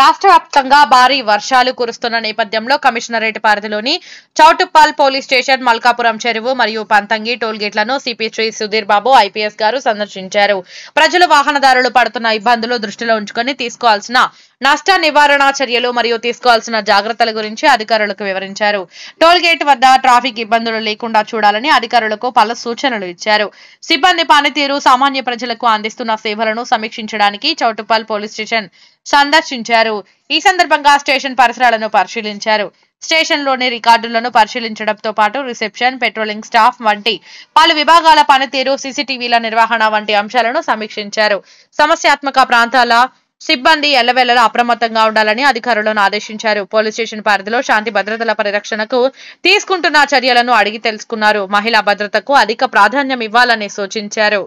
రాష్ట్ర వ్యాప్తంగా భారీ వర్షాలు కురుస్తున్న నేపథ్యంలో కమిషనరేట్ పరిధిలోని చౌటుప్పల్ పోలీస్ స్టేషన్, మల్కాపురం చెరువు మరియు పంతంగి టోల్గేట్లను సిపి శ్రీ సుధీర్ బాబు ఐపీఎస్ గారు సందర్శించారు. ప్రజలు, వాహనదారులు పడుతున్న ఇబ్బందులు దృష్టిలో ఉంచుకొని తీసుకోవాల్సిన నష్ట నివారణ చర్యలు మరియు తీసుకోవాల్సిన జాగ్రత్తల గురించి అధికారులకు వివరించారు. టోల్గేట్ వద్ద ట్రాఫిక్ ఇబ్బందులు లేకుండా చూడాలని అధికారులకు పలు సూచనలు ఇచ్చారు. సిబ్బంది పనితీరు, సామాన్య ప్రజలకు అందిస్తున్న సేవలను సమీక్షించడానికి చౌటుప్పల్ పోలీస్ స్టేషన్ సందర్శించారు. ఈ సందర్భంగా స్టేషన్ పరిసరాలను పరిశీలించారు. స్టేషన్లోని రికార్డులను పరిశీలించడంతో పాటు రిసెప్షన్, పెట్రోలింగ్ స్టాఫ్ వంటి పలు విభాగాల పనితీరు, సీసీటీవీల నిర్వహణ వంటి అంశాలను సమీక్షించారు. సమస్యాత్మక ప్రాంతాల సిబ్బంది ఎల్లవేళలా అప్రమత్తంగా ఉండాలని అధికారులను ఆదేశించారు. పోలీస్ స్టేషన్ పరిధిలో శాంతి భద్రతల పరిరక్షణకు తీసుకుంటున్న చర్యలను అడిగి తెలుసుకున్నారు. మహిళా భద్రతకు అధిక ప్రాధాన్యం ఇవ్వాలని సూచించారు.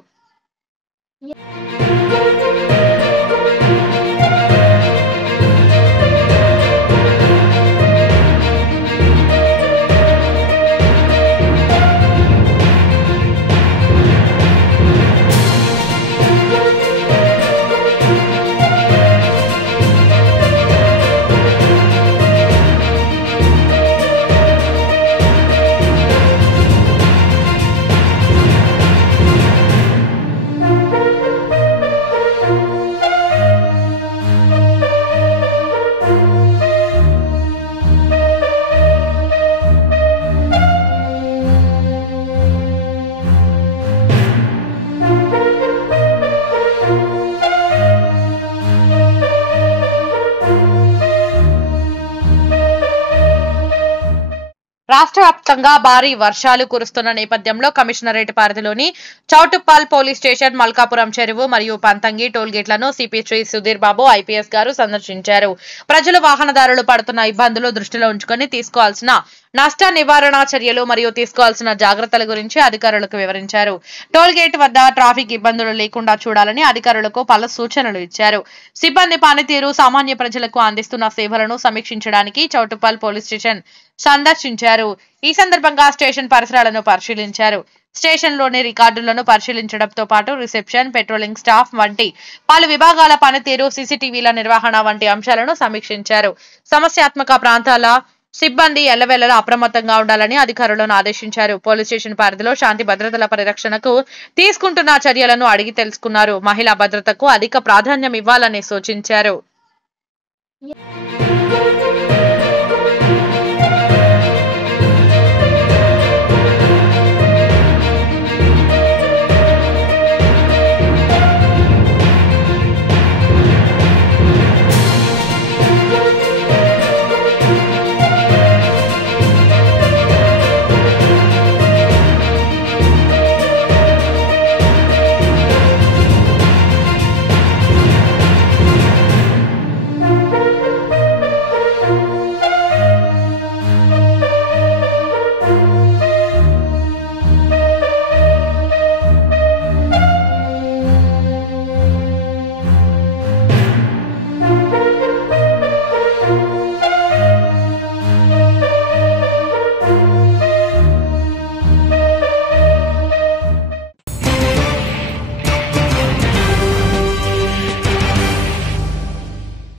రాష్ట్ర వ్యాప్తంగా భారీ వర్షాలు కురుస్తున్న నేపథ్యంలో కమిషనరేట్ పరిధిలోని చౌటుప్పల్ పోలీస్ స్టేషన్, మల్కాపురం చెరువు మరియు పంతంగి టోల్గేట్లను సిపి శ్రీ సుధీర్ బాబు ఐపీఎస్ గారు సందర్శించారు. ప్రజలు, వాహనదారులు పడుతున్న ఇబ్బందులు దృష్టిలో ఉంచుకొని తీసుకోవాల్సిన నష్ట నివారణ చర్యలు మరియు తీసుకోవాల్సిన జాగ్రత్తల గురించి అధికారులకు వివరించారు. టోల్గేట్ వద్ద ట్రాఫిక్ ఇబ్బందులు లేకుండా చూడాలని అధికారులకు పలు సూచనలు ఇచ్చారు. సిబ్బంది పనితీరు, సామాన్య ప్రజలకు అందిస్తున్న సేవలను సమీక్షించడానికి చౌటుప్పల్ పోలీస్ స్టేషన్ సందర్శించారు. ఈ సందర్భంగా స్టేషన్ పరిసరాలను పరిశీలించారు. స్టేషన్లోని రికార్డులను పరిశీలించడంతో పాటు రిసెప్షన్, పెట్రోలింగ్ స్టాఫ్ వంటి పలు విభాగాల పనితీరు, సీసీటీవీల నిర్వహణ వంటి అంశాలను సమీక్షించారు. సమస్యాత్మక ప్రాంతాల సిబ్బంది ఎల్లవేళలా అప్రమత్తంగా ఉండాలని అధికారులను ఆదేశించారు. పోలీస్ స్టేషన్ పరిధిలో శాంతి భద్రతల పరిరక్షణకు తీసుకుంటున్న చర్యలను అడిగి తెలుసుకున్నారు. మహిళా భద్రతకు అధిక ప్రాధాన్యం ఇవ్వాలని సూచించారు.